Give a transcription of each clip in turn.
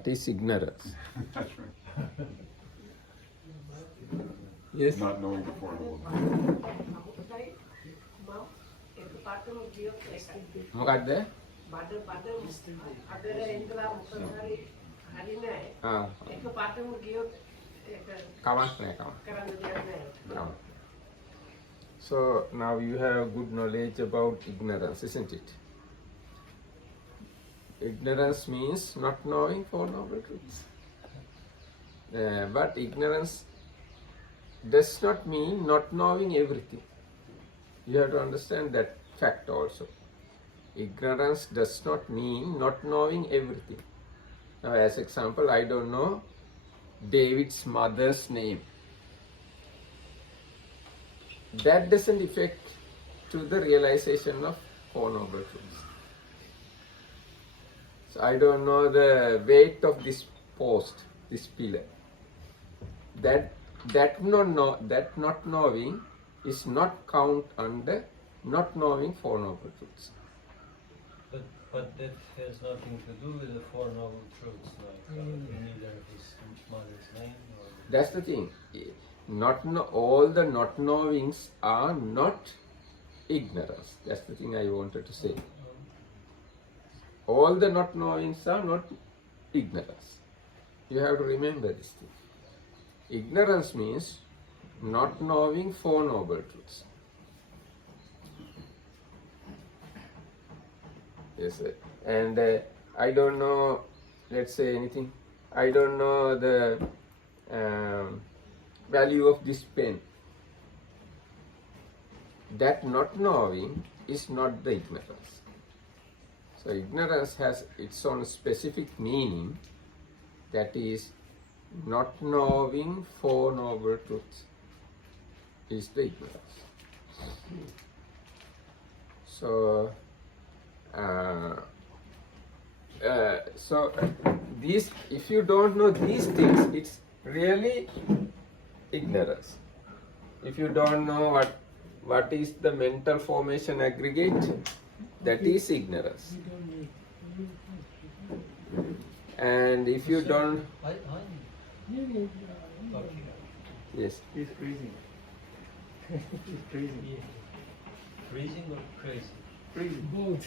It is ignorance. That's right. Yes. Not knowing before knowing. මොකක්ද? කමක් නැහැ. So now you have good knowledge about ignorance, isn't it? Ignorance means not knowing Four Noble Truths. But ignorance does not mean not knowing everything. You have to understand that fact also. Ignorance does not mean not knowing everything. Now, as example, I don't know David's mother's name. That doesn't affect to the realization of Four Noble Truths. So I don't know the weight of this post, this pillar. That not knowing is not count under not knowing Four Noble Truths. But that has nothing to do with the Four Noble Truths, like neither his mother's name or... That's the thing. All the not knowings are not ignorance. That's the thing I wanted to say. All the not knowings are not ignorance. You have to remember this thing. Ignorance means not knowing Four Noble Truths. Yes, sir. And I don't know, let's say anything. I don't know the value of this pen. That not knowing is not the ignorance. So ignorance has its own specific meaning, that is not knowing Four Noble Truths is the ignorance. So these, if you don't know these things, it's really ignorance. If you don't know what is the mental formation aggregate, that is ignorance. And if you don't... Yes. He's freezing. He's freezing. Yeah. Freezing or crazy? Freezing. Both.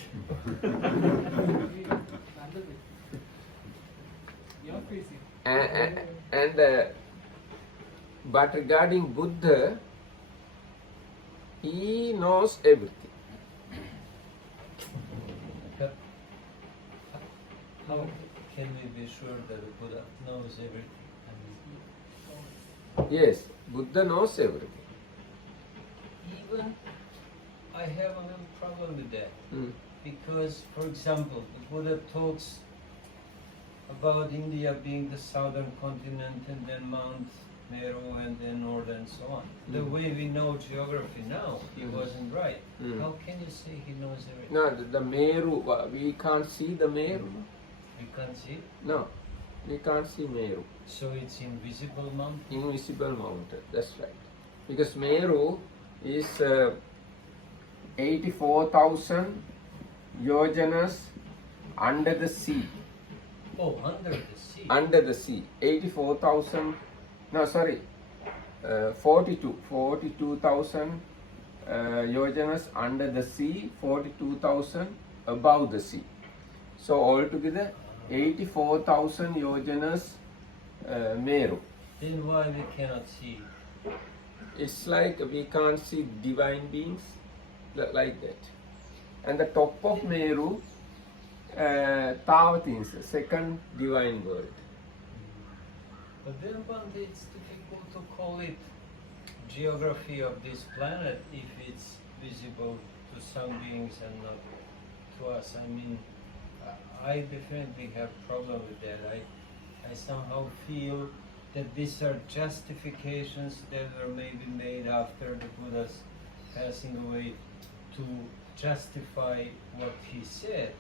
You're freezing. But regarding Buddha, he knows everything. How can we be sure that the Buddha knows everything? Yes, Buddha knows everything. Even I have a little problem with that. Because, for example, the Buddha talks about India being the southern continent and then Mount Meru and then north and so on. The way we know geography now, he wasn't right. How can you say he knows everything? No, the Meru, we can't see the Meru. We can't see it? No, we can't see Meru. So it's invisible mountain? Invisible mountain, that's right. Because Meru is 84,000 yojanas under the sea. Oh, under the sea? Under the sea. 84,000, no sorry, 42,000 yojanas under the sea, 42,000 above the sea. So altogether 84,000 yojanas Meru. Then why we cannot see? It's like we can't see divine beings like that. And the top of Meru, Tavatins, second divine world. But then it's difficult to call it geography of this planet if it's visible to some beings and not to us. I mean, I definitely have problem with that. I somehow feel that these are justifications that were maybe made after the Buddha's passing away to justify what he said.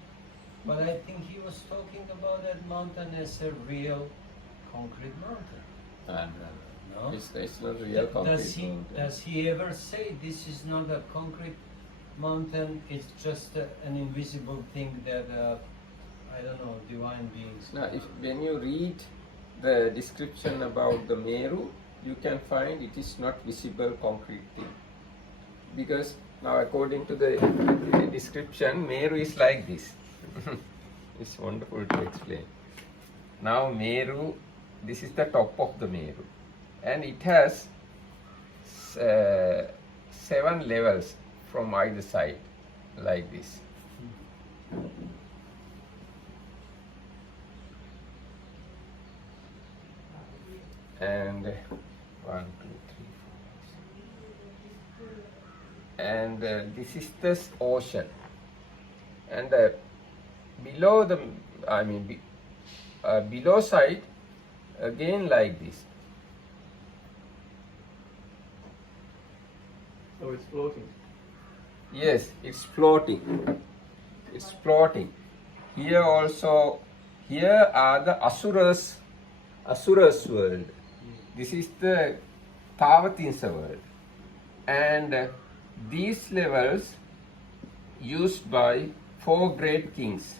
But I think he was talking about that mountain as a real concrete mountain. No? It's not real concrete mountain. Does he ever say this is not a concrete mountain, it's just an invisible thing that I don't know, divine beings. Now, when you read the description about the Meru, you can find it is not visible concrete thing. Because now according to the description, Meru is like this. It's wonderful to explain. Now Meru, this is the top of the Meru. And it has 7 levels from either side, like this. And 1, 2, 3, 4. And this is the ocean. And below the, below side, again like this. So it's floating. Yes, it's floating. It's floating. Here also, here are the Asuras world. This is the Tavatinsa world. And these levels used by 4 great kings.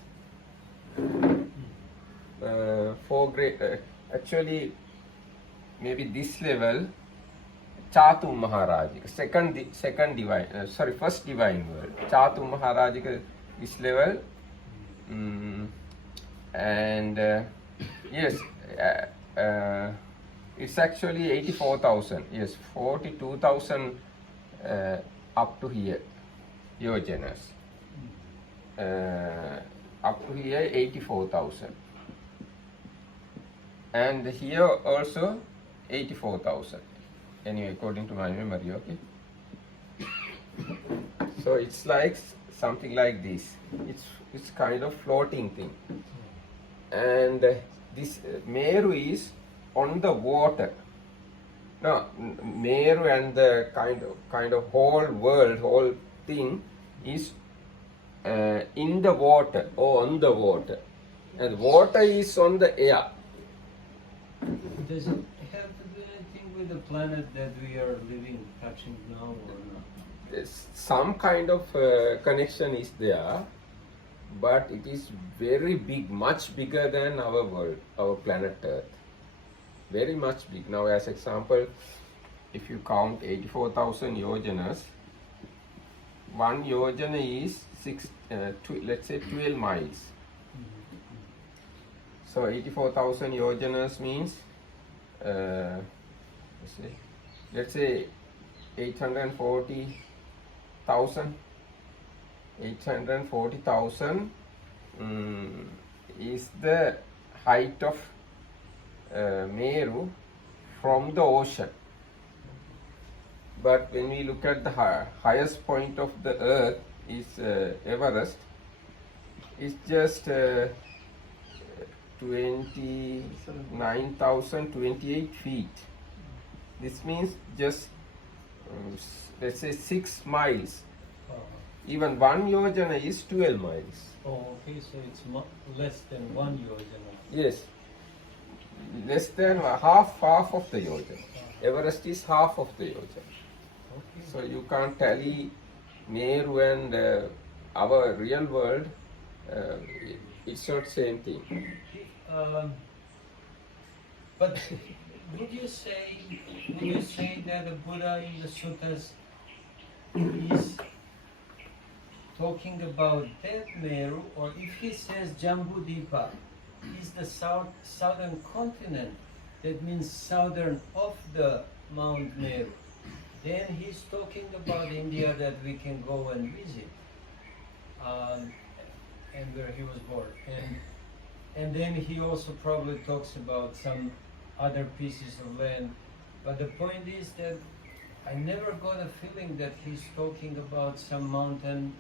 4 great, actually, maybe this level, Chatu Maharajika, first divine world. Chatu Maharajika, this level. And yes, it's actually 84,000. Yes, 42,000 up to here, yojanas. Up to here, 84,000. And here also 84,000. Anyway, according to my memory, okay? So it's like something like this. It's kind of floating thing. And this Meru is on the water. No, Meru and the kind of whole world, whole thing is in the water or on the water. And water is on the air. Does it have to do anything with the planet that we are living, touching now, or not? Some kind of connection is there, but it is very big, much bigger than our world, our planet Earth. Very much big. Now, as example, if you count 84,000 yojanas, 1 yojana is let's say 12 miles. So 84,000 yojanas means, let's say 840,000. 840,000 is the height of Meru from the ocean. But when we look at the highest point of the earth is Everest, it's just 29,028 feet. This means just let's say 6 miles. Even 1 yojana is 12 miles. Oh, okay, so it's less than 1 yojana. Yes, less than half of the yojana. Everest is half of the yojana. Okay. So you can't tally Meru and our real world. It's not same thing. But would you say that the Buddha in the suttas is talking about that Meru, or if he says Jambudvipa is the southern continent, that means southern of the Mount Meru, then he's talking about India that we can go and visit, and where he was born, and then he also probably talks about some other pieces of land. But the point is that I never got a feeling that he's talking about some mountain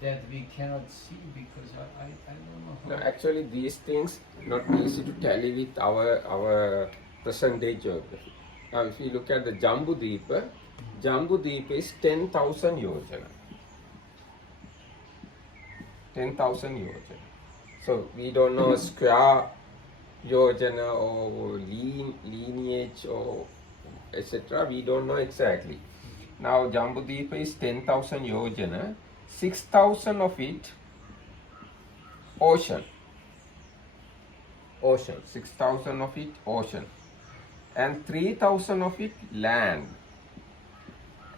that we cannot see, because I don't know how. No, actually, these things not easy to tally with our present day geography. Now, if you look at the Jambudvipa is 10,000 yojana. 10,000 yojana. So we don't know square yojana or lineage or etc. We don't know exactly. Now Jambudvipa is 10,000 yojana. 6,000 of it ocean. Ocean. 6,000 of it ocean. And 3,000 of it land.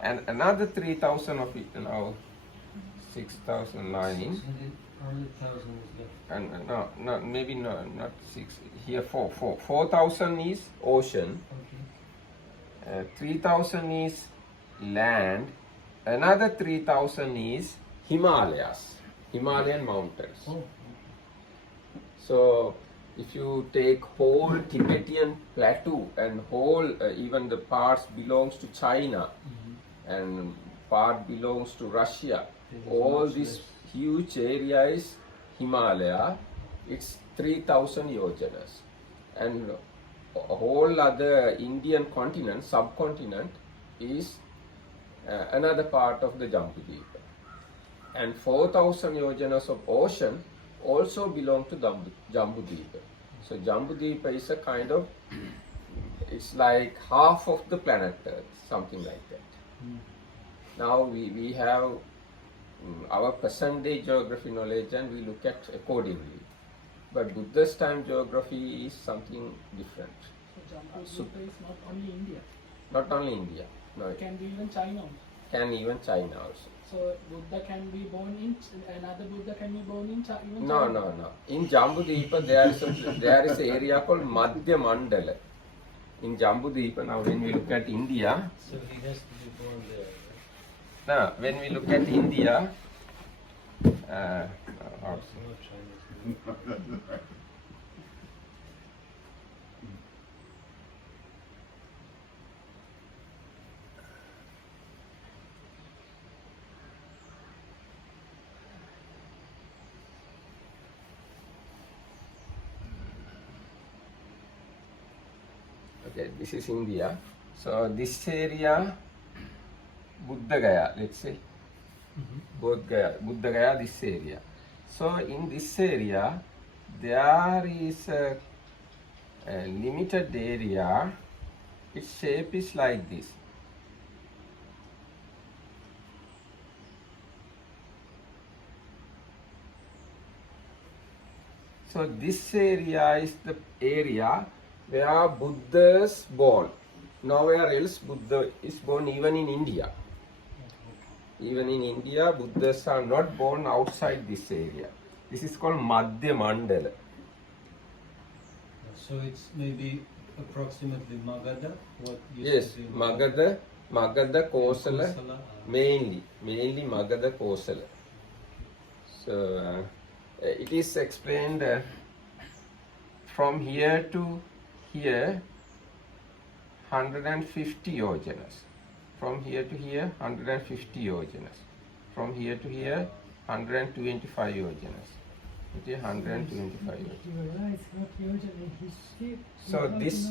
And another 3,000 of it, now 6,009. 600,000 is left. And no, maybe no, not 6. Here 4,000 is ocean. Okay. 3,000 is land. Another 3,000 is Himalayas, Himalayan mountains. Oh, So if you take whole Tibetan plateau and whole even the parts belongs to China and part belongs to Russia, It is all much this less. huge area is Himalaya. It's 3,000 yojanas, and a whole other Indian continent, subcontinent, is another part of the Jambudipa. And 4,000 yojanas of ocean also belong to Jambudipa. So Jambudipa is a kind of, it's like half of the planet Earth, something like that. Now we have our present day geography knowledge and we look at accordingly. But Buddha's time geography is something different. So Jambudipa is not only India, Not only India, no, it can be even China also. can even China also. So Buddha can be born in, another Buddha can be born in even No, China. no. In Jambudipa there is an area called Madhya Mandala. In Jambudipa, now when we look at India, so he has to be born there. now when we look at India, Not Chinese. okay, this is India. So this area, Buddha Gaya, let's say. Buddha Gaya, this area. So in this area, there is a limited area. Its shape is like this. So this area is the area where Buddha is born. Nowhere else Buddha is born, even in India. Even in India, Buddhas are not born outside this area. This is called Madhya Mandala. So it's maybe approximately Magadha, what used Yes, to be Magadha, Kosala, Kosala, mainly Magadha, Kosala. So it is explained from here to here, 150 yojanas. From here to here, 150 yojanas. From here to here, 125 yojanas. It is 125 yojanas. You are right, not usually history. So this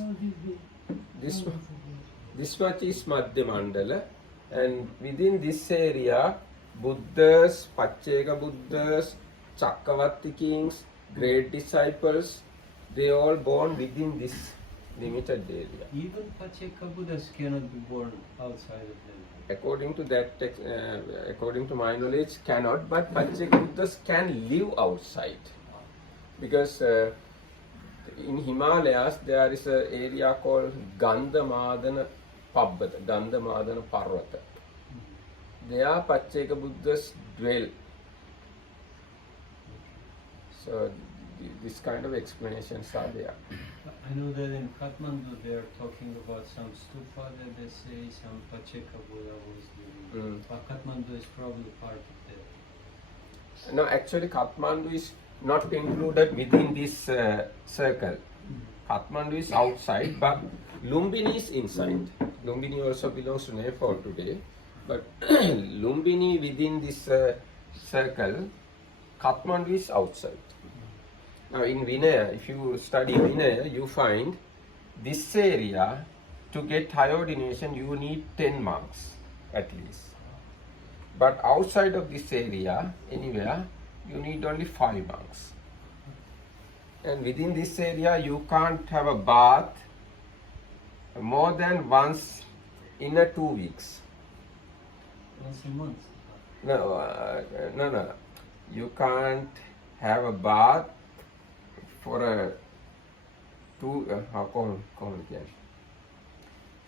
much is Madhya Mandala, and within this area, Buddhas, Pacceka Buddhas, Chakravarti kings, great disciples, they all born within this limited area. Even Pacceka Buddhas cannot be born outside of them. According to that text, according to my knowledge, cannot, but Pacceka Buddhas can live outside. Because in Himalayas, there is an area called Gandhamadana Pabbata, Gandhamadana Parvata. There Pacceka Buddhas dwell. So this kind of explanations are there. I know that in Kathmandu they are talking about some stupa that they say some Pacceka Buddha was living. But Kathmandu is probably part of that. No, actually Kathmandu is not included within this circle. Kathmandu is outside, but Lumbini is inside. Lumbini also belongs to Nepal today, but Lumbini within this circle, Kathmandu is outside. Now in Vinaya, if you study Vinaya, you find this area, to get high ordination, you need 10 monks at least. But outside of this area, anywhere, you need only 5 monks. And within this area, you can't have a bath more than once in a 2 weeks. Once a month. No. You can't have a bath for a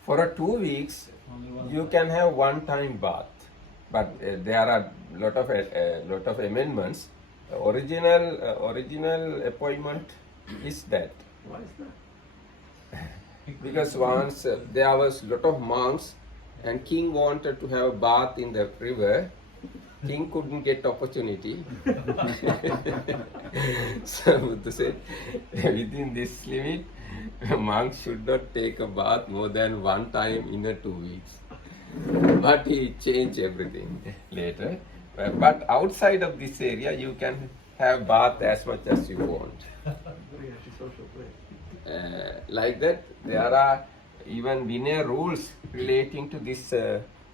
for a 2 weeks, Only one you time. can have one-time bath, but there are lot of amendments. The original appointment is that. Why is that? Because once there was lot of monks and king wanted to have a bath in the river, king couldn't get opportunity. So Buddha said, within this limit, monks should not take a bath more than one time in a 2 weeks. But he changed everything later. But outside of this area, you can have bath as much as you want. Very antisocial place. Like that, there are even Vinaya rules relating to this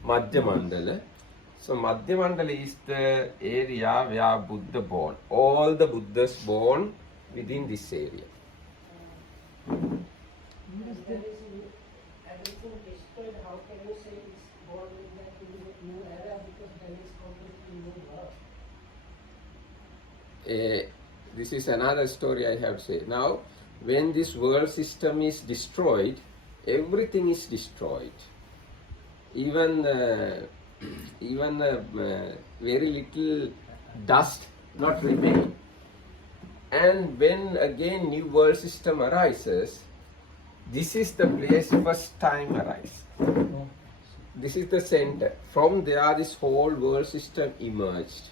Madhya Mandala. So Madhya Mandala is the area where Buddha born. All the Buddhas born within this area. Everything destroyed, how can you say it's born in that new era, because there is completely new world? This is another story I have to say. Now, when this world system is destroyed, everything is destroyed. Even very little dust not remain. And when again new world system arises, this is the place first time arise. This is the center. From there, this whole world system emerged.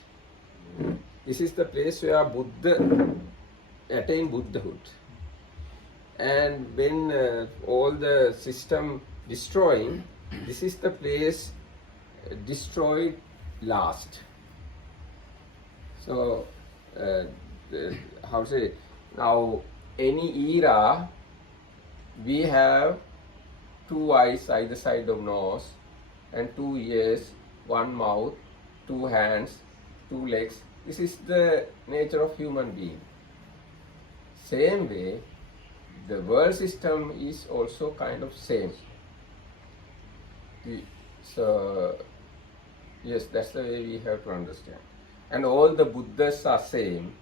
This is the place where Buddha attained Buddhahood. And when all the system destroying, this is the place destroyed last. So, how to say, now any era, we have 2 eyes either side of nose, and 2 ears, 1 mouth, 2 hands, 2 legs. This is the nature of human being. Same way, the world system is also kind of same. So, yes, that's the way we have to understand. And all the Buddhas are same.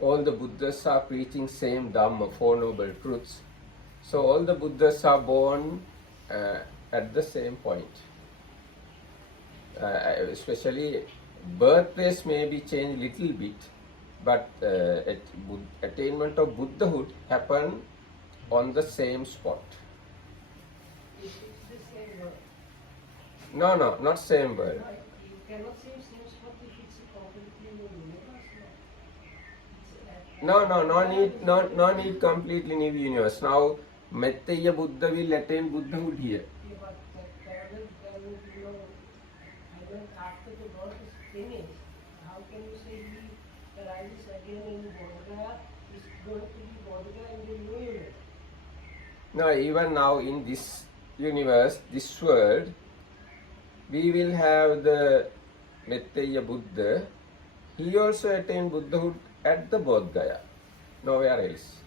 All the Buddhas are preaching same Dhamma, Four Noble Truths. So all the Buddhas are born at the same point. Especially birthplace may be changed little bit, but attainment of Buddhahood happen on the same spot. It's the same world. No, not same world. You cannot say same spot if it's a completely new universe. No need completely new universe. Now, Metteyya Buddha will attain Buddhahood here. Yeah, but there will be no, even after the birth is finished, how can you say he arises again in Bodhgaya? It's going to be Bodhgaya in the new universe. No, even now in this universe, this world, we will have the Metteyya Buddha. He also attained Buddhahood at the Bodhgaya, nowhere else.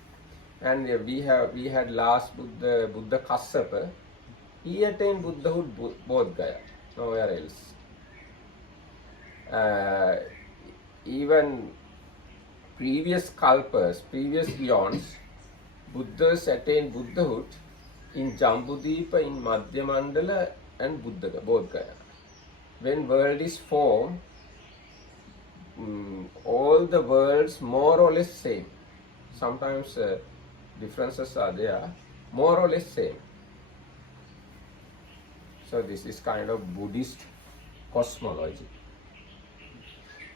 And we had last Buddha Kassapa. He attained Buddhahood Bodhgaya, nowhere else. Even previous kalpas, previous eons, Buddhas attained Buddhahood in Jambudipa, in Madhya Mandala and Bodhgaya. When world is formed, all the worlds more or less same. Sometimes differences are there, more or less same. So this is kind of Buddhist cosmology.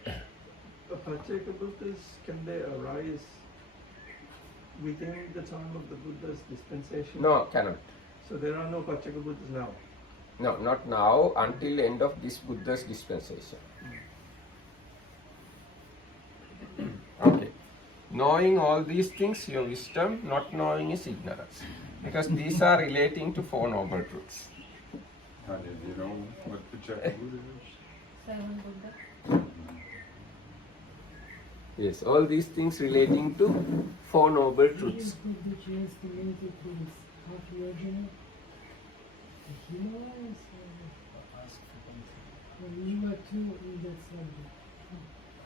The Pacheka Buddhas, can they arise within the time of the Buddha's dispensation? No, cannot. So there are no Pacheka Buddhas now. No, not now, until end of this Buddha's dispensation. Okay. Knowing all these things, your wisdom. Not knowing is ignorance. Because these are relating to Four Noble Truths. How did you know what Pacheka Buddha is? Seven Buddha. Yes, all these things relating to Four Noble Truths. Buddha changed the native things of Yojana, the Himalayas, or you were too in that subject.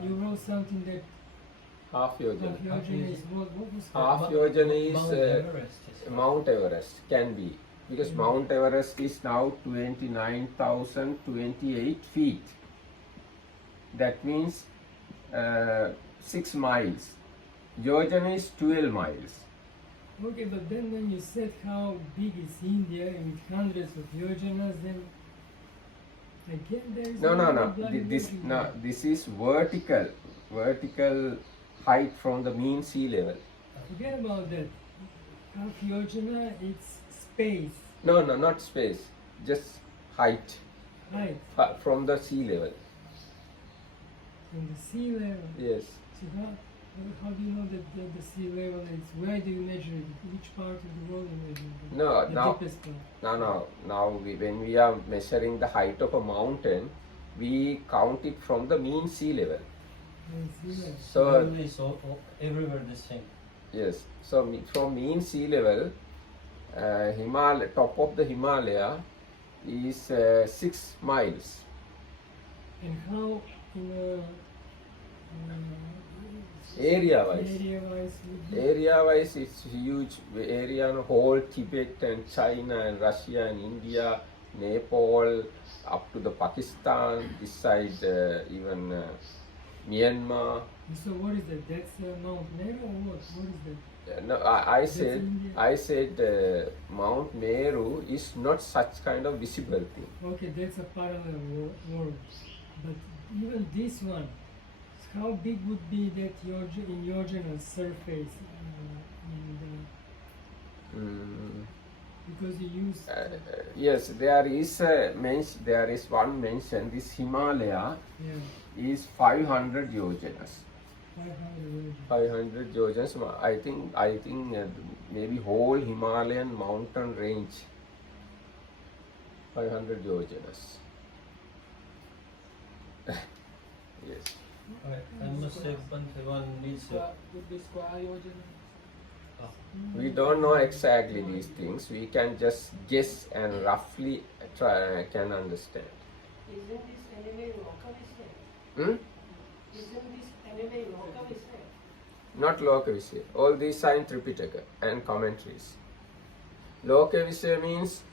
You wrote something that Half yojana. Half yojana is what was Half yojana is Mount Everest is Mount Everest, can be. Because Mount Everest is now 29,028 feet. That means 6 miles. Yojana is 12 miles. Okay, but then when you said how big is India in hundreds of yojanas, then again there is No. bloody This logic no. there. This is vertical height from the mean sea level. Forget about that. Half yojana, it's space, No, not space. Just height height, from the sea level. from the sea level. Yes. So how do you know that the sea level is? Where do you measure it? Which part of the world you measure it? No, The now deepest part. Now when we are measuring the height of a mountain, we count it from the mean sea level. Sea level. So Level is everywhere the same. yes, so from mean sea level, Himalaya, top of the Himalaya is 6 miles. And how in a Area-wise. would be? Area-wise, it's huge area, whole Tibet and China and Russia and India, Nepal, up to the Pakistan, this side even Myanmar. So what is that? That's Mount Meru or what? What is that? No, India. I said Mount Meru is not such kind of visible thing. Okay, that's a parallel world. But even this one, how big would be that in Yojana surface? Because you use Yes, there is one mention. This Himalaya is 500 yojanas. 500 Yojana. 500 yojanas. I think maybe whole Himalayan mountain range. 500 yojanas. Yes. I must say, one needs a Would be square yojana. We don't know exactly these things. We can just guess and roughly can understand. Isn't this anyway Lokavisaya? Hmm? Isn't this anyway Lokavisaya? Not Lokavisaya. All these are in Tripitaka and commentaries. Lokavisaya means,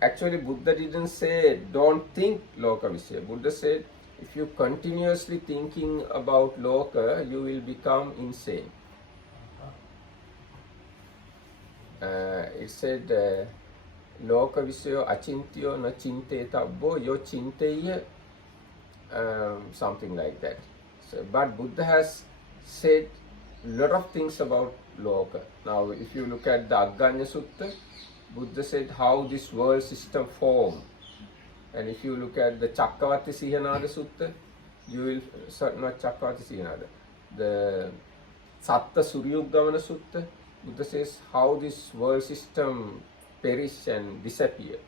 actually Buddha didn't say don't think Lokavisaya. Buddha said if you continuously thinking about Loka, you will become insane. It said Loka Visayo Achintyo na Chintetabbo yo Chinteya, something like that. So, but Buddha has said a lot of things about Loka. Now if you look at the Agganya Sutta, Buddha said how this world system formed. And if you look at the Cakkavatti Sihanada Sutta, you will, not Cakkavatti Sihanada, the Satta Suryugamana Sutta, Buddha says how this world system perished and disappeared.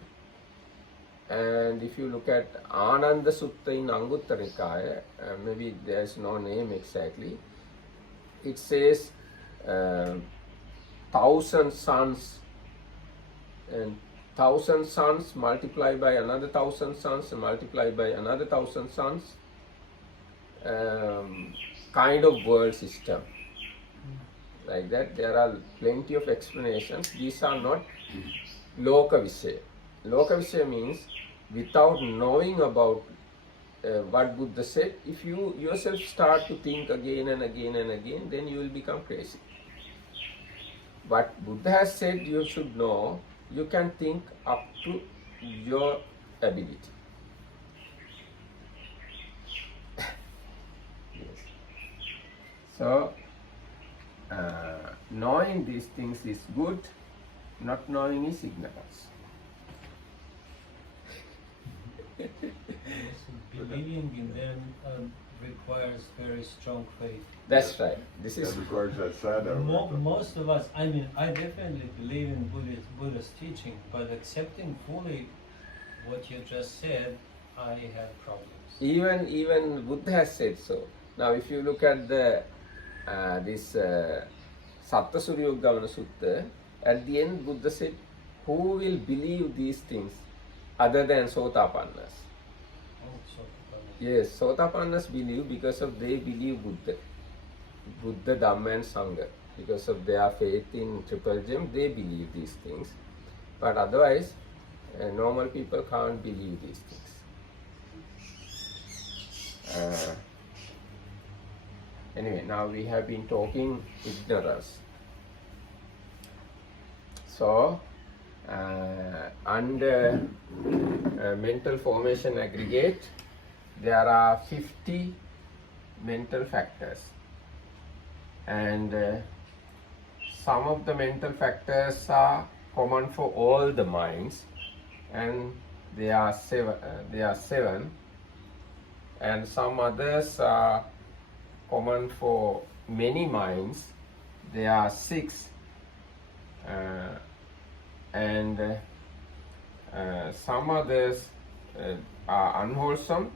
And if you look at Ananda Sutta in Anguttara Nikaya, maybe there's no name exactly, it says 1,000 suns and 1,000 suns multiplied by another 1,000 suns and multiplied by another 1,000 suns, kind of world system. Like that, there are plenty of explanations. These are not Loka Visaya. Loka Visaya means without knowing about what Buddha said, if you yourself start to think again and again and again, then you will become crazy. What Buddha has said you should know, you can think up to your ability. Yes. So, knowing these things is good, not knowing is ignorance. believing in them requires very strong faith. That's right. This is That requires that sadhu. Most of us, I mean, I definitely believe in Buddha's teaching, but accepting fully what you just said, I have problems. even Buddha has said so. Now, if you look at the this Satta Suryugamana Sutta, at the end Buddha said, who will believe these things other than Sotapannas? Oh, so Yes, Sotapannas believe because of they believe Buddha. Buddha, Dhamma and Sangha. Because of their faith in Triple Gem, they believe these things. But otherwise, normal people can't believe these things. Anyway, now we have been talking ignorance. So, under mental formation aggregate, there are 50 mental factors. And some of the mental factors are common for all the minds, and they are seven. And some others are common for many minds. There are 6. And some others are unwholesome.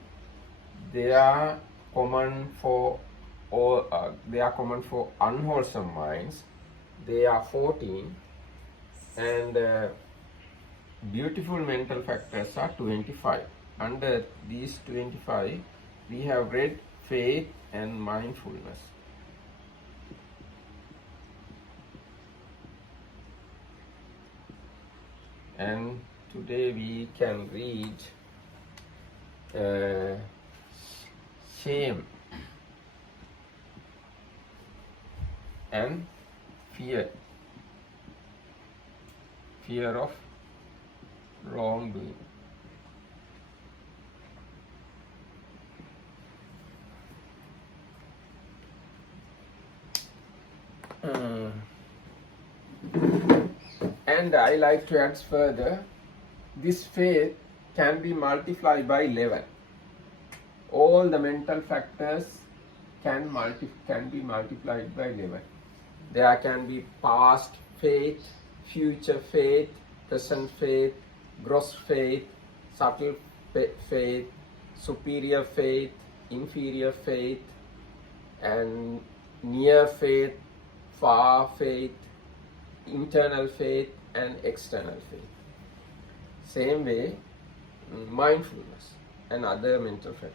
They are common for all. They are common for unwholesome minds. They are 14, and beautiful mental factors are 25. Under these 25, we have read faith and mindfulness. And today we can read shame and fear of wrongdoing. And I like to add further, this faith can be multiplied by 11. All the mental factors can be multiplied by 11. There can be past faith, future faith, present faith, gross faith, subtle faith, superior faith, inferior faith, and near faith, far faith, internal faith and external faith. Same way, mindfulness and other mental factors.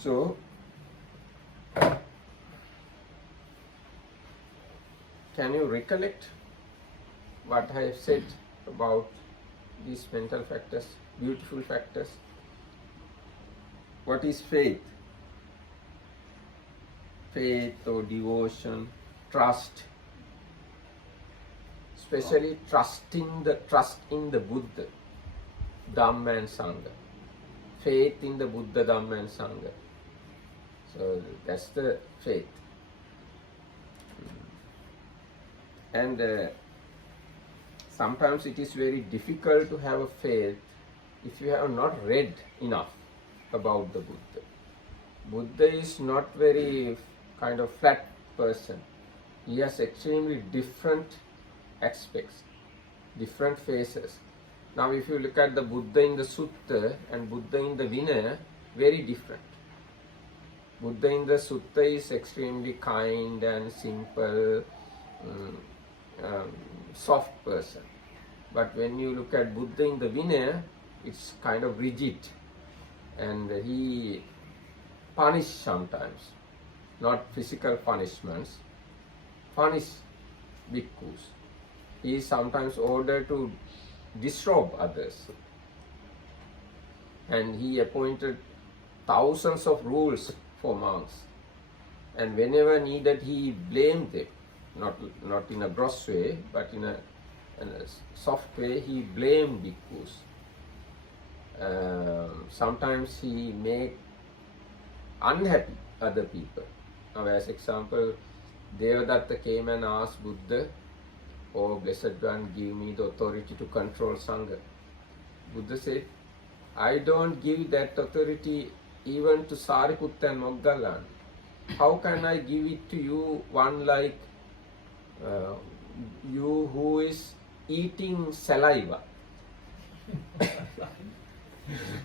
So, can you recollect what I have said about these mental factors, beautiful factors? What is faith? Faith or devotion, trust, especially trust in the Buddha, Dhamma and Sangha. Faith in the Buddha, Dhamma and Sangha. So that's the faith. And sometimes it is very difficult to have a faith if you have not read enough about the Buddha. Buddha is not very kind of flat person. He has extremely different aspects, different faces. Now if you look at the Buddha in the Sutta and Buddha in the Vinaya, very different. Buddha in the Sutta is extremely kind and simple, soft person. But when you look at Buddha in the Vinaya, it's kind of rigid, and he punishes sometimes, not physical punishments, punish bhikkhus. He is sometimes ordered to disrobe others, and he appointed thousands of rules for monks, and whenever needed he blamed them, not in a gross way, but in a soft way. He blamed bhikkhus. Sometimes he made unhappy other people. Now as example, Devadatta came and asked Buddha, "Oh Blessed One, give me the authority to control Sangha." Buddha said, "I don't give that authority even to Sariputta and Moggallana. How can I give it to you, one like you who is eating saliva?"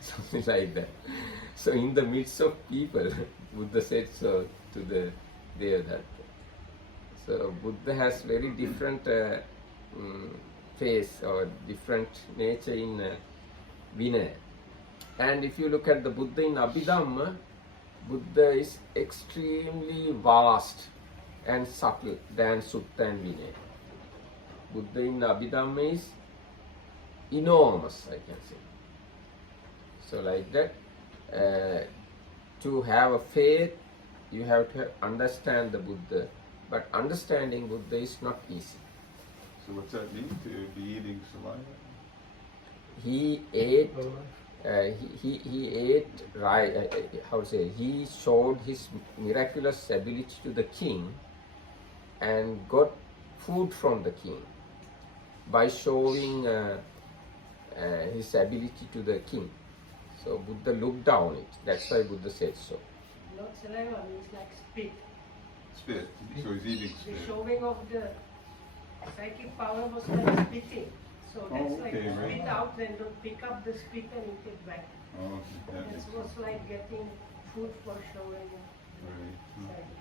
Something like that. So in the midst of people, Buddha said so to the Devadatta. So Buddha has very different face or different nature in Vinaya. And if you look at the Buddha in Abhidhamma, Buddha is extremely vast and subtle than Sutta and Vinaya. Buddha in Abhidhamma is enormous, I can say. So like that, to have a faith, you have to understand the Buddha. But understanding Buddha is not easy. So what's that mean, to be eating saliva? He ate, he ate, how to say, he showed his miraculous ability to the king and got food from the king by showing his ability to the king. So Buddha looked down it. That's why Buddha said so. Not saliva, means like spit. Spit. So he's eating The spit. showing of the psychic power was like spitting. So that's like okay, right. spit out, then to pick up the spit and eat it back. Oh, okay. That That makes was sense. like getting food for showing Right. psychic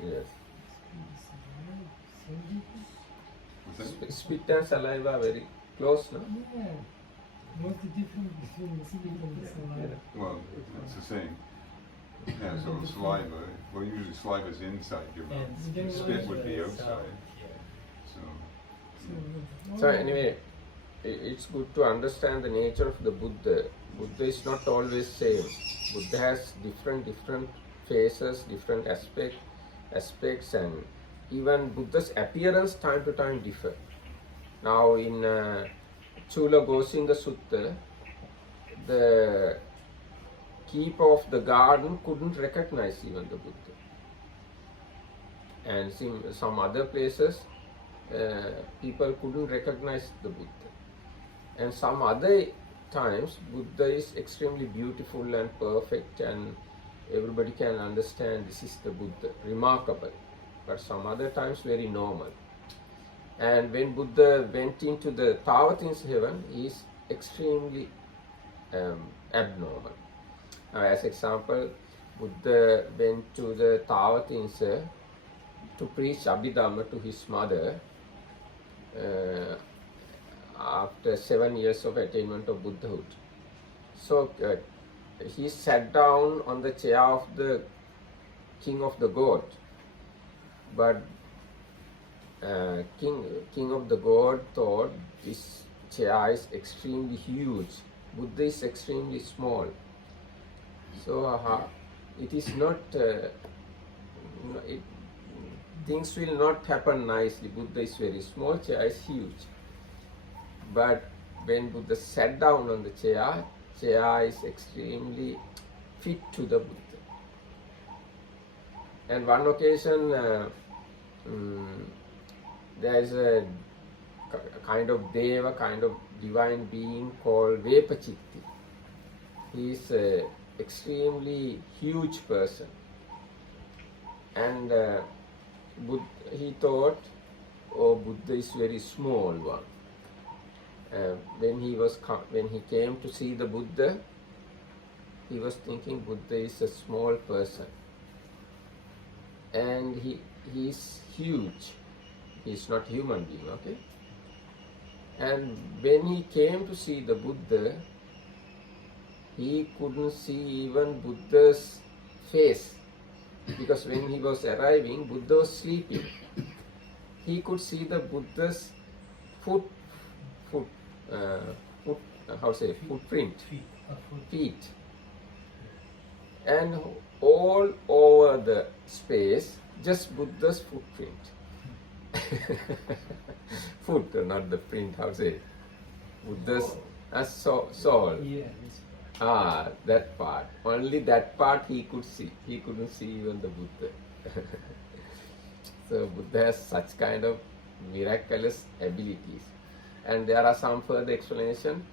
power. Yes. So deep. Was that? Spit and saliva are very close, no? Yeah. What's the difference between the spit and the saliva? Well, it's the same. Yeah, so the saliva, well, usually saliva's inside your mouth. And Spit would be sound, outside. yeah. So, So anyway, it's good to understand the nature of the Buddha. Buddha is not always same. Buddha has different faces, different aspects, and even Buddha's appearance time to time differ. Now in Chula Gosinga Sutta, the keeper of the garden couldn't recognize even the Buddha. And some other places, people couldn't recognize the Buddha. And some other times, Buddha is extremely beautiful and perfect, and everybody can understand this is the Buddha, remarkable. But some other times, very normal. And when Buddha went into the Tawatin's heaven, he is extremely abnormal. Now, as example, Buddha went to the Tawatin's to preach Abhidhamma to his mother after 7 years of attainment of Buddhahood. So he sat down on the chair of the king of the god, but king of the god thought this chair is extremely huge. Buddha is extremely small. So it is not. Things will not happen nicely. Buddha is very small, chair is huge. But when Buddha sat down on the chair is extremely fit to the Buddha. And one occasion, there is a kind of deva, kind of divine being called Vepachitti. He is an extremely huge person. And he thought, oh, Buddha is very small one. When he came to see the Buddha, he was thinking Buddha is a small person, and he is huge. He is not human being, okay? And when he came to see the Buddha, he couldn't see even Buddha's face, because when he was arriving, Buddha was sleeping. He could see the Buddha's footprint, feet, and all over the space, just Buddha's footprint. Foot, not the print, how to say, Buddha's soul. Yeah. That part. Only that part he could see. He couldn't see even the Buddha. So Buddha has such kind of miraculous abilities. And there are some further explanation.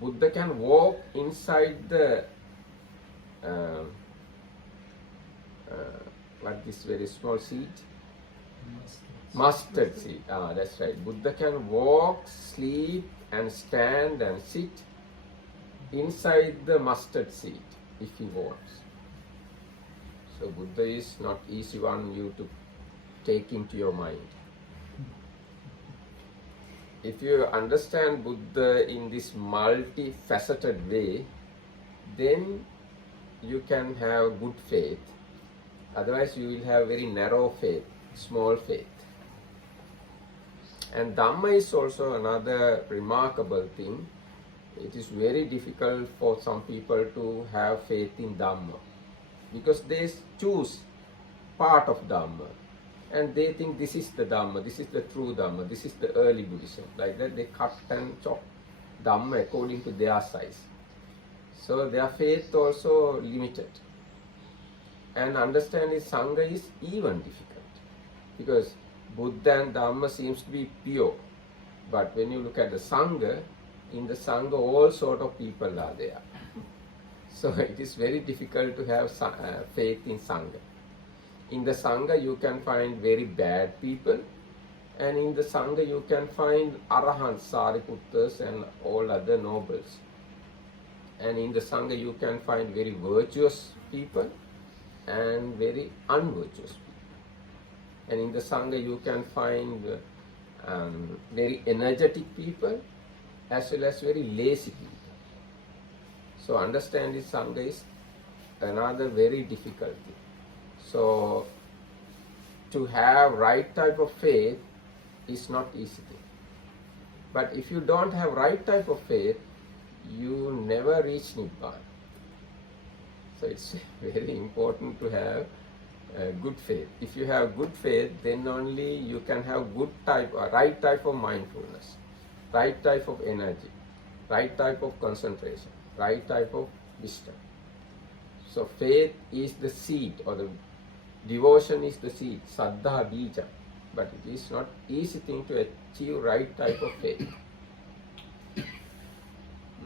Buddha can walk inside the this very small seed? Mustard seed. That's right. Buddha can walk, sleep, and stand and sit inside the mustard seed if he wants. So Buddha is not easy one you to take into your mind. If you understand Buddha in this multifaceted way, then you can have good faith. Otherwise, you will have very narrow faith, small faith. And Dhamma is also another remarkable thing. It is very difficult for some people to have faith in Dhamma because they choose part of Dhamma and they think this is the Dhamma, this is the true Dhamma, this is the early Buddhism. Like that, they cut and chop Dhamma according to their size. So their faith also limited. And understanding Sangha is even difficult because Buddha and Dhamma seems to be pure. But when you look at the Sangha, in the Sangha all sort of people are there. So it is very difficult to have faith in Sangha. In the Sangha you can find very bad people, and in the Sangha you can find Arahants, Sariputtas and all other nobles. And in the Sangha you can find very virtuous people and very unvirtuous people. And in the Sangha you can find very energetic people as well as very lazy people. So understanding Sangha is another very difficult thing. So to have right type of faith is not easy thing. But if you don't have right type of faith, you never reach Nibbana. So it's very important to have good faith. If you have good faith, then only you can have right type of mindfulness, right type of energy, right type of concentration, right type of wisdom. So faith is the seed, or the devotion is the seed, saddha bija. But it is not easy thing to achieve right type of faith.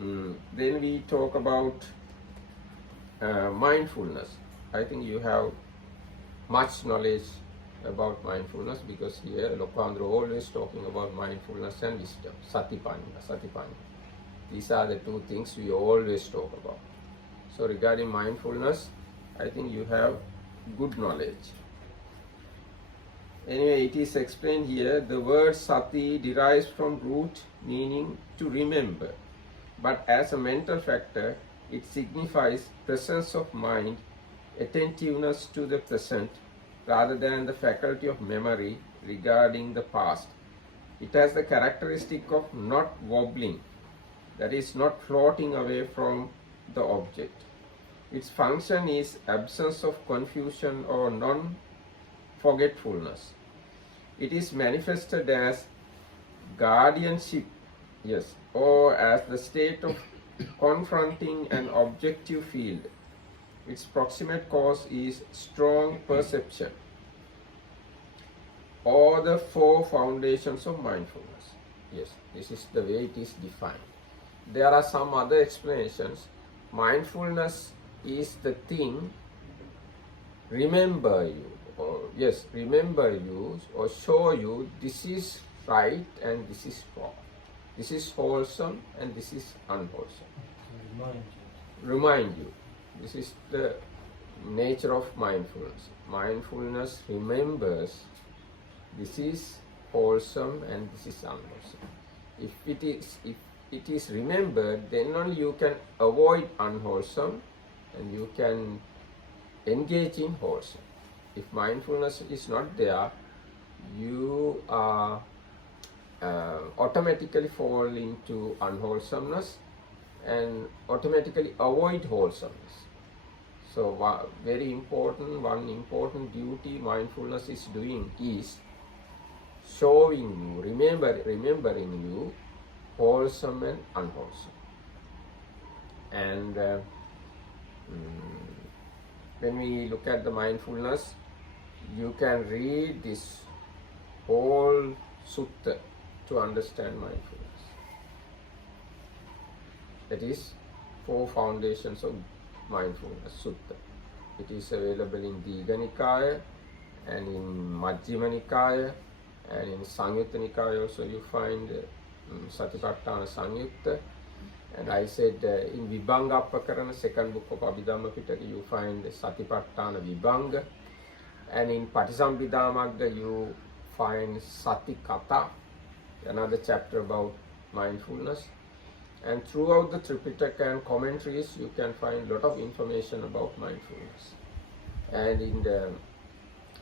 Then we talk about mindfulness. I think you have much knowledge about mindfulness because here Lokandra always talking about mindfulness and wisdom. Satipanya. These are the two things we always talk about. So regarding mindfulness, I think you have good knowledge. Anyway, it is explained here, the word sati derives from root meaning to remember. But as a mental factor, it signifies presence of mind, attentiveness to the present, rather than the faculty of memory regarding the past. It has the characteristic of not wobbling, that is, not floating away from the object. Its function is absence of confusion or non-forgetfulness. It is manifested as guardianship, or as the state of confronting an objective field. Its proximate cause is strong perception, or the four foundations of mindfulness. Yes, this is the way it is defined. There are some other explanations. Mindfulness is the thing remember you, or show you this is right and this is wrong. This is wholesome and this is unwholesome. Remind you. This is the nature of mindfulness. Mindfulness remembers this is wholesome and this is unwholesome. If it is remembered, then only you can avoid unwholesome and you can engage in wholesome. If mindfulness is not there, you are automatically fall into unwholesomeness and automatically avoid wholesomeness. So one important duty mindfulness is doing is showing you, remembering you wholesome and unwholesome. And when we look at the mindfulness, you can read this whole sutta to understand mindfulness. That is four foundations of mindfulness sutta. It is available in Digha Nikaya and in Majjhima Nikaya and in Samyutta Nikaya also you find Satipatthana Samyutta. And I said in Vibhanga Appakarana, second book of Abhidhamma Pitaka, you find Satipatthana Vibhanga. And in Patisambhidamagga you find Sati Kata, another chapter about mindfulness. And throughout the Tripitaka and commentaries you can find a lot of information about mindfulness. And in the,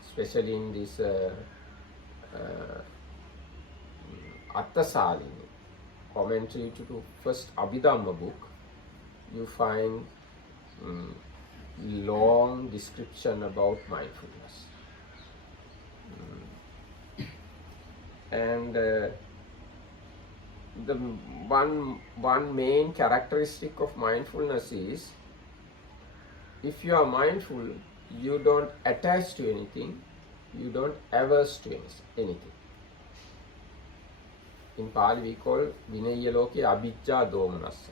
especially in this Attasalini, commentary to first Abhidhamma book, you find long description about mindfulness. And the one main characteristic of mindfulness is, if you are mindful, you don't attach to anything, you don't averse to anything. In Pali we call Vinaya Loke Abhijja Domanassa.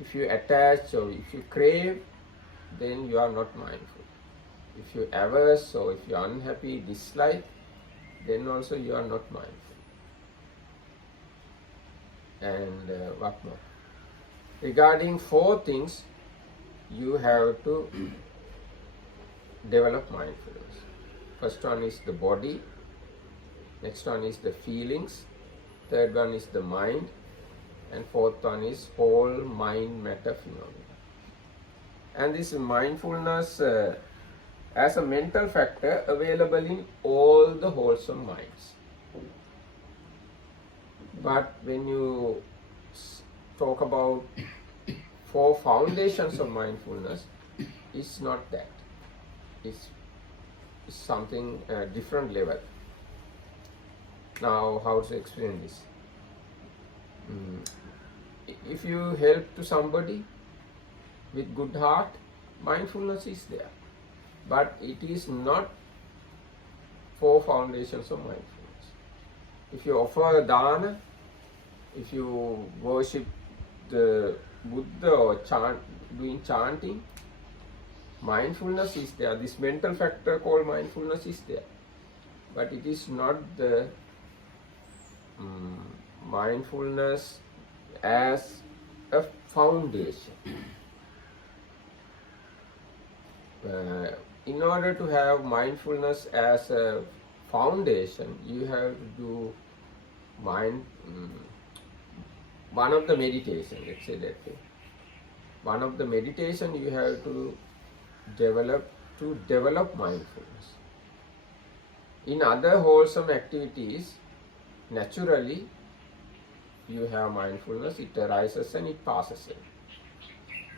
If you attach or if you crave, then you are not mindful. If you averse or if you are unhappy, dislike, then also you are not mindful. And what more? Regarding four things, you have to develop mindfulness. First one is the body, next one is the feelings, third one is the mind, and fourth one is whole mind matter phenomena. And this mindfulness as a mental factor available in all the wholesome minds. But when you talk about four foundations of mindfulness, it's not that. It's something different level. Now, how to explain this? If you help to somebody with good heart, mindfulness is there. But it is not four foundations of mindfulness. If you offer a dana, if you worship the Buddha or doing chanting, mindfulness is there. This mental factor called mindfulness is there. But it is not the mindfulness as a foundation. In order to have mindfulness as a foundation, you have to do one of the meditation, let's say that way. One of the meditation you have to develop mindfulness. In other wholesome activities, naturally you have mindfulness, it arises and it passes away.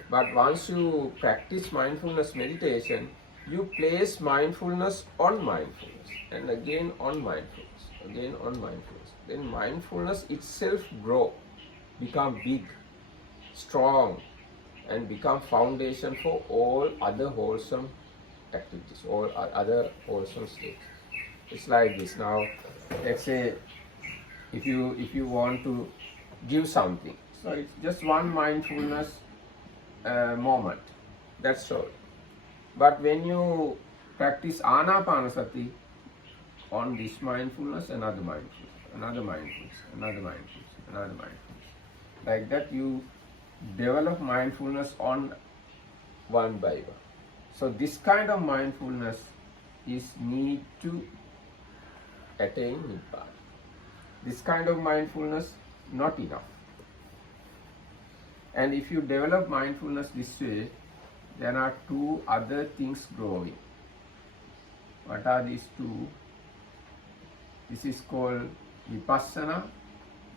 But once you practice mindfulness meditation, you place mindfulness on mindfulness and again on mindfulness, again on mindfulness. Then mindfulness itself grow, become big, strong, and become foundation for all other wholesome activities, all other wholesome states. It's like this. Now, let's say if you want to give something, so it's just one mindfulness moment. That's all. But when you practice Anapanasati on this mindfulness, another mindfulness, another mindfulness, another mindfulness, another mindfulness. Like that, you develop mindfulness on one by one. So this kind of mindfulness is need to attain Nibbana. This kind of mindfulness not enough. And if you develop mindfulness this way, there are two other things growing. What are these two? This is called Vipassana,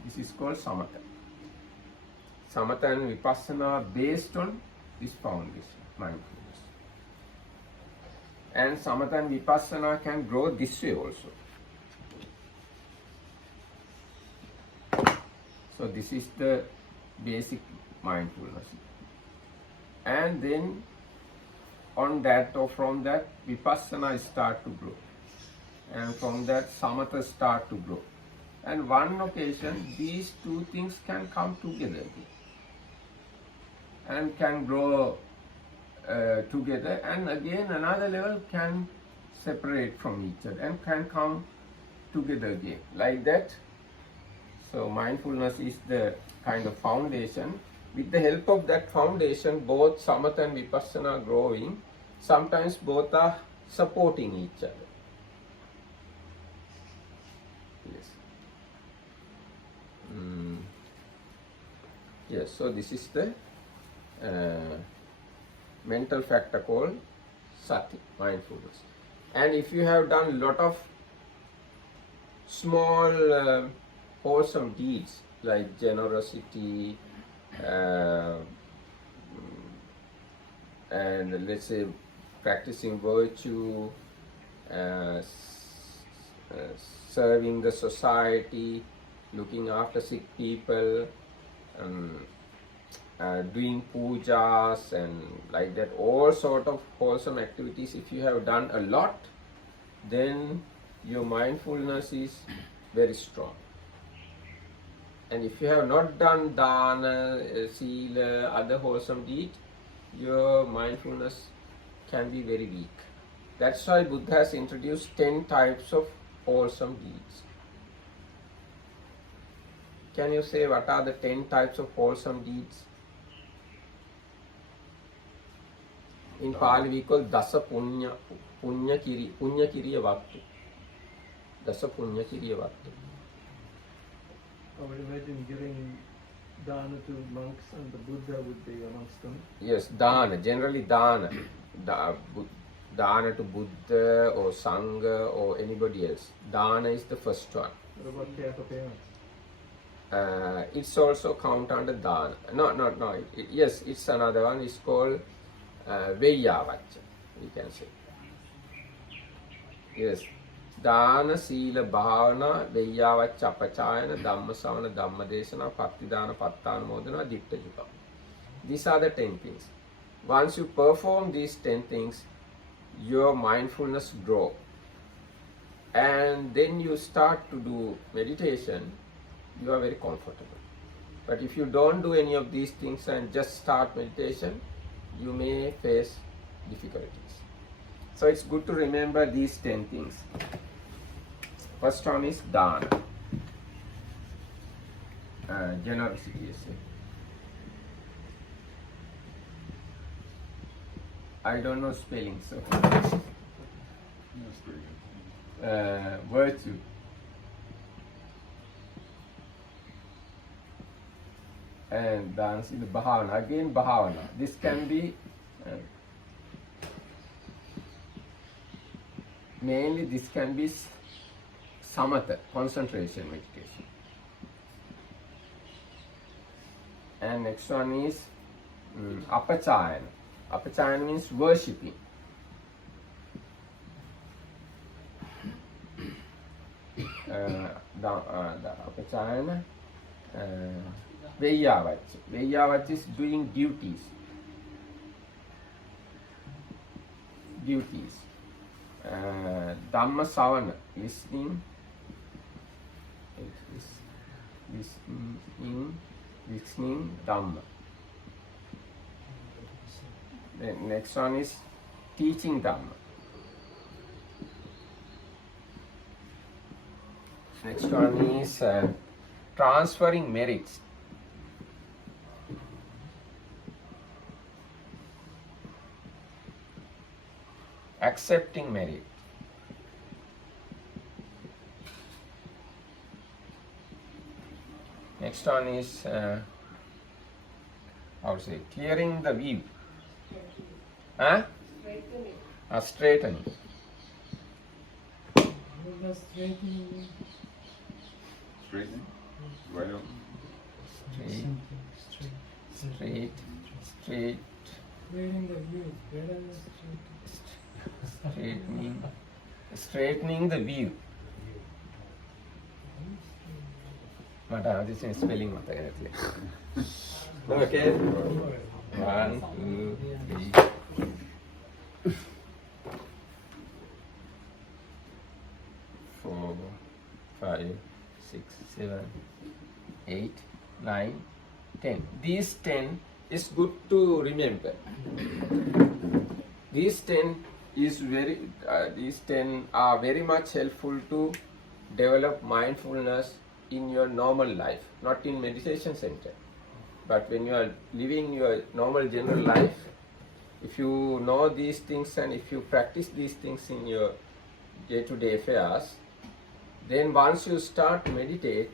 this is called Samatha. Samatha and Vipassana are based on this foundation, mindfulness. And Samatha and Vipassana can grow this way also. So this is the basic mindfulness. And then on that or from that, Vipassana start to grow. And from that, Samatha start to grow. And one occasion, these two things can come together again. And can grow together, and again another level can separate from each other and can come together again, like that. So mindfulness is the kind of foundation. With the help of that foundation, both Samatha and Vipassana are growing. Sometimes both are supporting each other. Yes. Yes, so this is the mental factor called sati, mindfulness. And if you have done a lot of small wholesome deeds like generosity and let's say practicing virtue, serving the society, looking after sick people, doing pujas and like that, all sort of wholesome activities. If you have done a lot, then your mindfulness is very strong. And if you have not done dana, sila, other wholesome deeds, your mindfulness can be very weak. That's why Buddha has introduced 10 types of wholesome deeds. Can you say what are the 10 types of wholesome deeds? In Pali we call dasa punya kiriya vattu. Dasa punya kiriya vattu. I would imagine giving dana to monks and the Buddha would be amongst them. Yes, dana, generally dana. Dana to Buddha or Sangha or anybody else. Dana is the first one. What about care for parents? It's also count under dana. No. Yes, it's another one. It's called Veyyavacca, we can say. Yes. Dana, Sila, Bhavana, Veyyavacca, Apachayana, Dhamma Savana, Dhamma Desana, Pattidana, Pattana Modana, Ditta Yuga. These are the 10 things. Once you perform these 10 things, your mindfulness grows. And then you start to do meditation, you are very comfortable. But if you don't do any of these things and just start meditation, you may face difficulties. So it's good to remember these 10 things. First one is dana. Generosity, yes. I don't know spelling, so That's pretty good. virtue. And dance in the bhavana. Again, bhavana. This can be mainly this can be samatha, concentration meditation. And next one is apachayana. Apachayana means worshipping. The apachayana. Veyyavacca. Veyyavacca is doing duties. Dhamma savana, listening Dhamma. Then next one is teaching Dhamma. Next one is transferring merits. Accepting merit. Next one is how to say, clearing the view. Straightening. Buddha straightening. Straightening? Right up. Straight. Clearing the view. Better Straightening the view. මට ආදිස්සේ spelling මතක නැතිලේ. Okay. 1, 2, 3, 4, 5, 6, 7, 8, 9, 10. These 10 is good to remember. These 10 are very much helpful to develop mindfulness in your normal life, not in meditation center. But when you are living your normal general life, If you know these things and if you practice these things in your day-to-day affairs, then once you start to meditate,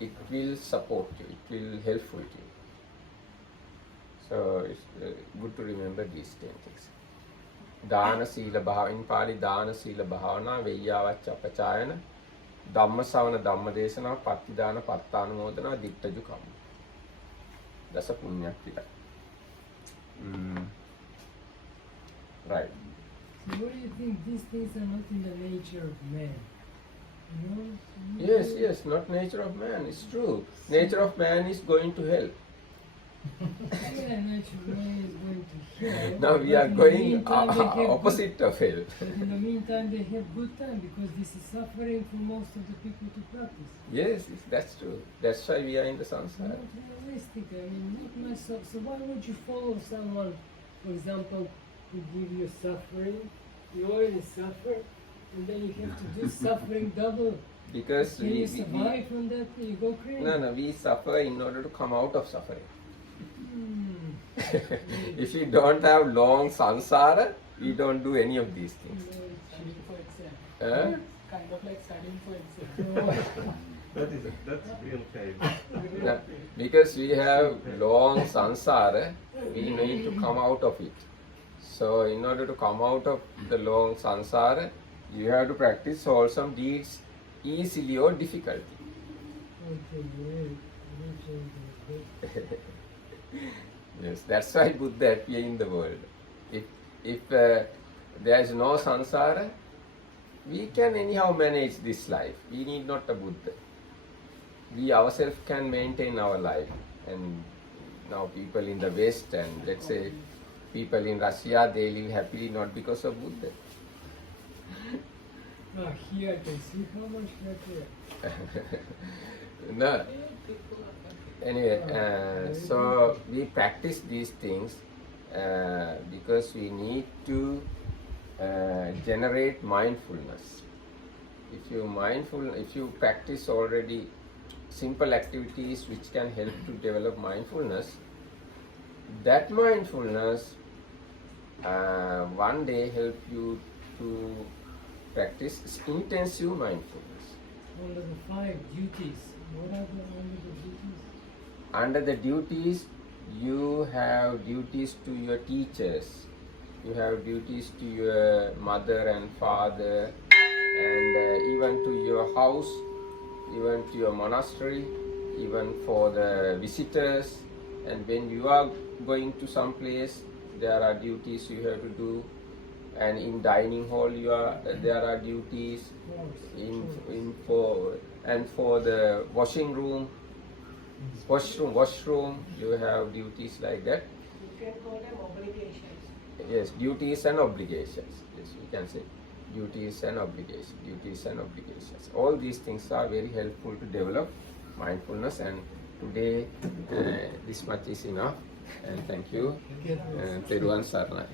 it will support you, it will helpful to you. So it's good to remember these 10 things. Dana Sila Bhava, in Pali, Dana Sila Bhavana, Veyyavacca Apachayana, Dhamma Savana Dhamma Desana, Pattidana Pattanumodana, Dittaju Kamma. That's a punya kila. Right. So what do you think? These things are not in the nature of man. You know? Yes, not nature of man, it's true. Nature of man is going to hell. Yeah, nature of man is going to hell. Now we but are in the going meantime, they have opposite of hell. But in the meantime, they have good time because this is suffering for most of the people to practice. Yes, that's true. That's why we are in the Not samsara. realistic. I mean, not myself. So why would you follow someone, for example, who give you suffering? You already suffer, and then you have to do suffering double. Because Can you survive from that? You go crazy. no, we suffer in order to come out of suffering. If we don't have long samsara, we don't do any of these things. Studying for exam. Kind of like studying for exam. That's real pain. No, because we have long samsara, we need to come out of it. So in order to come out of the long samsara, you have to practice wholesome deeds easily or difficulty. Okay, great. Yes, that's why Buddha appeared in the world. If there is no samsara, we can anyhow manage this life. We need not a Buddha. We ourselves can maintain our life. And now people in the West and let's say people in Russia, they live happily not because of Buddha. Now here I can see how much better. No. Anyway, so we practice these things because we need to generate mindfulness. If you practice already simple activities which can help to develop mindfulness, that mindfulness one day help you to practice intensive mindfulness. Under the 5 duties. What are the under the duties? Under the duties, you have duties to your teachers, you have duties to your mother and father, and even to your house, even to your monastery, even for the visitors. And when you are going to some place, there are duties you have to do. And in dining hall, there are duties. For the washing room, washroom, you have duties like that. You can call them obligations. Yes, duties and obligations. Yes, we can say duties and obligations. Duties and obligations. All these things are very helpful to develop mindfulness. And today, this much is enough. And thank you. Peruan Saranai.